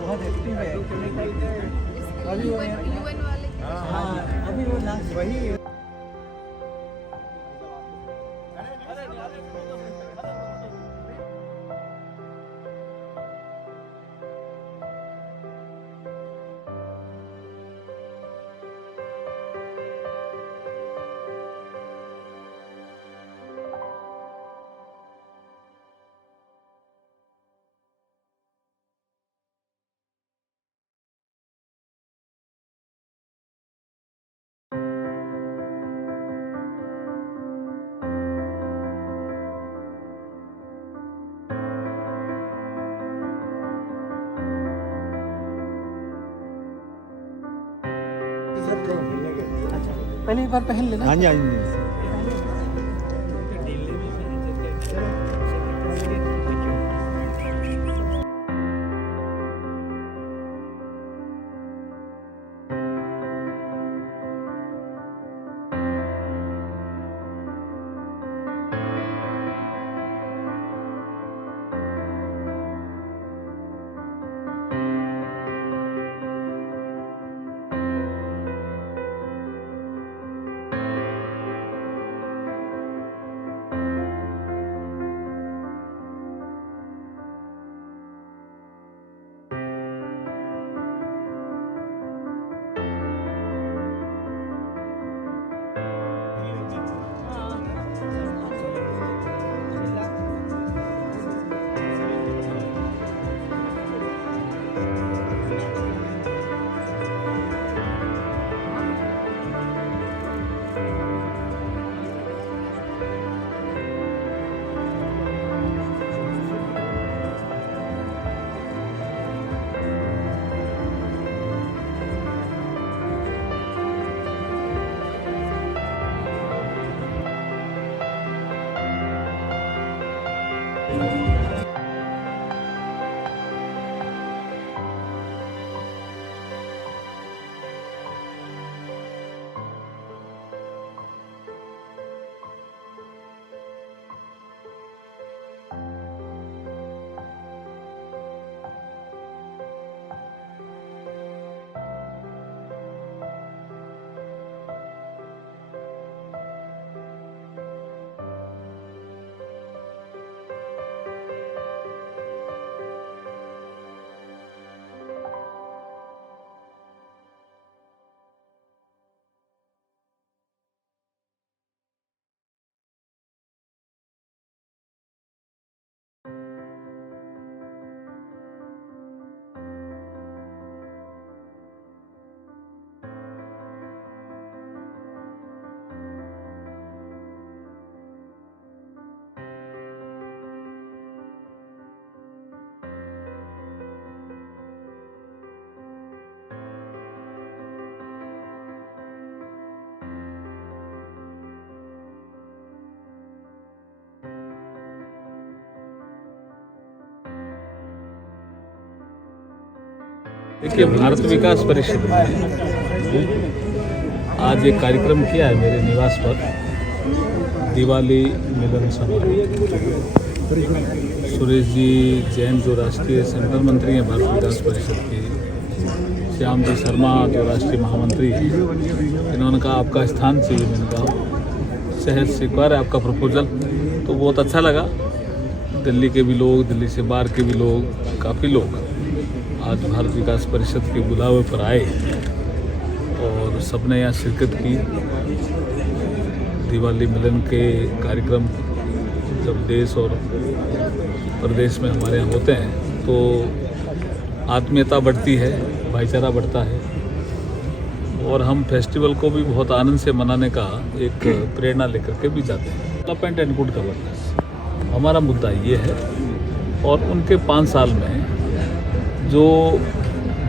बहुत एक्टिव है अभी वो यूएन वाले। हाँ अभी वो लास्ट वही पहले एक बार पहन लेना। हाँ जी हाँ जी। देखिए, भारत विकास परिषद ने आज एक कार्यक्रम किया है मेरे निवास पर, दिवाली मिलन समारोह। सुरेश जी जैन जो राष्ट्रीय सेंट्रल मंत्री हैं भारत विकास परिषद के, श्याम जी शर्मा जो राष्ट्रीय महामंत्री हैं, इन्होंने कहा आपका स्थान चाहिए। मैंने कहा सहज स्वीकार है आपका प्रपोजल, तो बहुत अच्छा लगा। दिल्ली के भी लोग, दिल्ली से बाहर के भी लोग, काफ़ी लोग आज भारत विकास परिषद के बुलावे पर आए और सबने यहाँ शिरकत की। दिवाली मिलन के कार्यक्रम जब देश और प्रदेश में हमारे यहाँ होते हैं तो आत्मीयता बढ़ती है, भाईचारा बढ़ता है और हम फेस्टिवल को भी बहुत आनंद से मनाने का एक प्रेरणा लेकर के भी जाते हैं। डेवलपमेंट एंड गुड गवर्नेंस हमारा मुद्दा ये है और उनके 5 साल में जो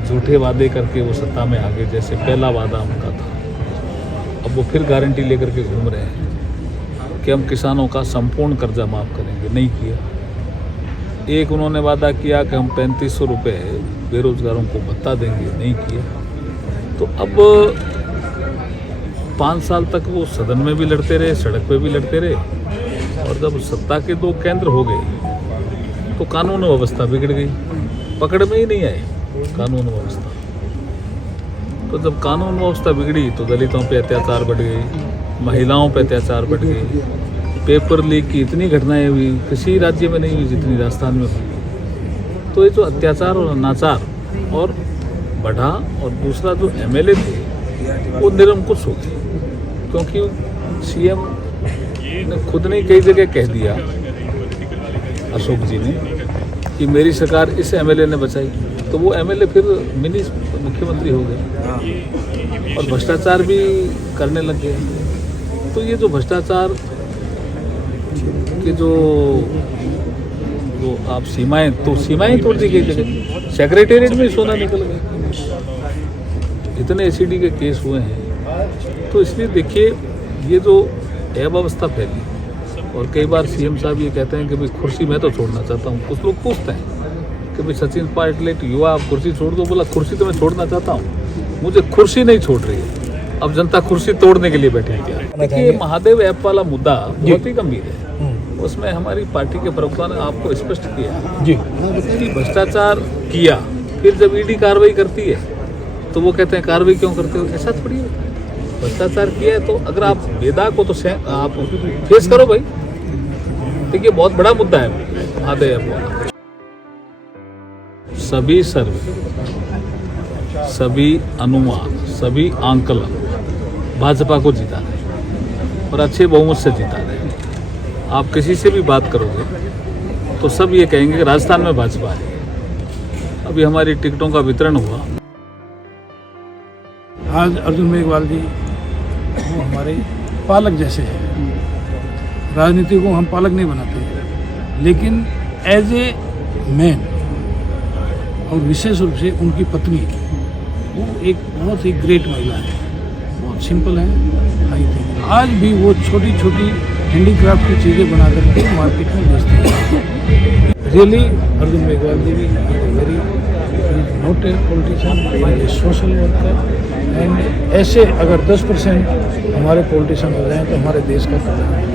झूठे वादे करके वो सत्ता में आ गए, जैसे पहला वादा उनका था, अब वो फिर गारंटी लेकर के घूम रहे हैं कि हम किसानों का संपूर्ण कर्जा माफ़ करेंगे। नहीं किया। एक उन्होंने वादा किया कि हम 3500 रुपये बेरोजगारों को भत्ता देंगे। नहीं किया। तो अब 5 साल तक वो सदन में भी लड़ते रहे, सड़क पे भी लड़ते रहे और जब सत्ता के 2 केंद्र हो गए तो कानून व्यवस्था बिगड़ गई, पकड़ में ही नहीं आई कानून व्यवस्था। तो जब कानून व्यवस्था बिगड़ी तो दलितों पे अत्याचार बढ़ गए, महिलाओं पे अत्याचार बढ़ गए, पेपर लीक की इतनी घटनाएं हुई, किसी राज्य में नहीं हुई जितनी राजस्थान में हुई। तो ये जो अत्याचार और अनाचार और बढ़ा, और दूसरा जो एमएलए थे वो निरंकुश हो गए, क्योंकि सीएम ने खुद ने कई जगह कह दिया, अशोक जी ने, कि मेरी सरकार इस एमएलए ने बचाई, तो वो एमएलए फिर मिनी मुख्यमंत्री हो गए और भ्रष्टाचार भी करने लग गए। तो ये जो भ्रष्टाचार कि जो आप सीमाएं तोड़ दी गई जगह, सेक्रेटेरिएट में सोना निकल गया, इतने एसीडी के केस हुए हैं। तो इसलिए देखिए ये जो अव्यवस्था फैली, और कई बार सीएम साहब ये कहते हैं कि भाई कुर्सी मैं तो छोड़ना चाहता हूँ। कुछ लोग पूछते हैं कि भाई सचिन पायलट युवा आप कुर्सी छोड़ दो, बोला कुर्सी तो मैं छोड़ना चाहता हूँ, मुझे कुर्सी नहीं छोड़ रही है, अब जनता कुर्सी तोड़ने के लिए बैठी है। देखिए महादेव ऐप वाला मुद्दा बहुत ही गंभीर है, उसमें हमारी पार्टी के प्रवक्ता ने आपको स्पष्ट किया जी कि भ्रष्टाचार किया, फिर जब ईडी कार्रवाई करती है तो वो कहते हैं कार्रवाई क्यों करते हो। ऐसा थोड़ी है, भ्रष्टाचार किया है तो अगर आप बेदाग हो तो आप फेस करो भाई। देखिए बहुत बड़ा मुद्दा है महादेव ऐप वाला। सभी सर्वे, सभी अनुमान, सभी आंकलन भाजपा को जिता रहे और अच्छे बहुमत से जिता रहे। आप किसी से भी बात करोगे तो सब ये कहेंगे कि राजस्थान में भाजपा है। अभी हमारी टिकटों का वितरण हुआ। आज अर्जुन मेघवाल जी वो हमारे पालक जैसे हैं। राजनीति को हम पालक नहीं बनाते, लेकिन एज ए मैन और विशेष रूप से उनकी पत्नी वो एक बहुत ही ग्रेट महिला है, बहुत सिंपल है, हाई थिंक। आज भी वो छोटी छोटी हैंडीक्राफ्ट की चीज़ें बना करके मार्केट में बेचते हैं। रियली अर्जुन मेघवाल जी भी very not a politician, social worker, and ऐसे अगर 10% हमारे पॉलिटिशियन हो जाएं तो हमारे देश का कल्याण है।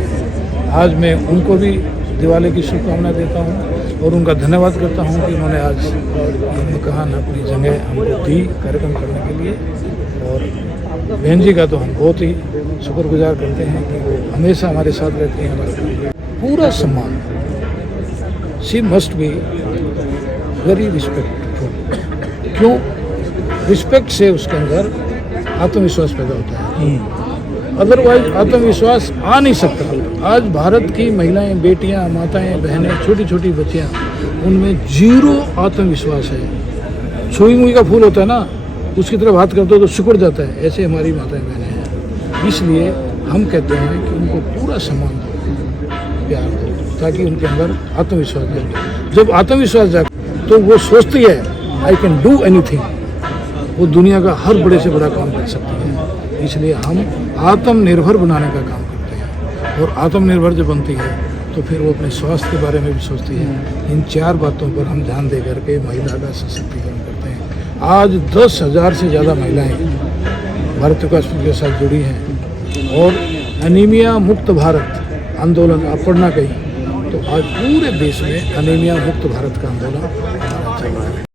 आज मैं उनको भी दिवाली की शुभकामनाएं देता हूं और उनका धन्यवाद करता हूं कि उन्होंने आज मकान अपनी जगह हमको दी कार्यक्रम करने के लिए। और बहन जी का तो हम बहुत ही शुक्रगुजार करते हैं कि वो हमेशा हमारे साथ रहते हैं, हमारे पूरा सम्मान। She must be very respectful. क्यों? रिस्पेक्ट से उसके अंदर आत्मविश्वास पैदा होता है, अदरवाइज आत्मविश्वास आ नहीं सकता। आज भारत की महिलाएं, बेटियां, माताएं, बहनें, छोटी छोटी बच्चियां, उनमें जीरो आत्मविश्वास है। छुई मुई का फूल होता है ना, उसकी तरफ हाथ करते हो तो सिकुड़ जाता है, ऐसे हमारी माताएं बहनें हैं। इसलिए हम कहते हैं कि उनको पूरा सम्मान दो, प्यार दो, ताकि उनके अंदर आत्मविश्वास जाए। जब आत्मविश्वास जाए तो वो सोचती है आई कैन डू एनीथिंग, वो दुनिया का हर बड़े से बड़ा काम कर सकती है। इसलिए हम आत्मनिर्भर बनाने का काम करते हैं, और आत्मनिर्भर जब बनती है तो फिर वो अपने स्वास्थ्य के बारे में भी सोचती है। इन 4 बातों पर हम ध्यान दे करके महिला का सशक्तिकरण करते हैं। आज 10,000 से ज़्यादा महिलाएं भारत विकास के साथ जुड़ी हैं, और एनीमिया मुक्त भारत आंदोलन आप पढ़ना कहीं तो आज पूरे देश में एनीमिया मुक्त भारत का आंदोलन चल रहा है।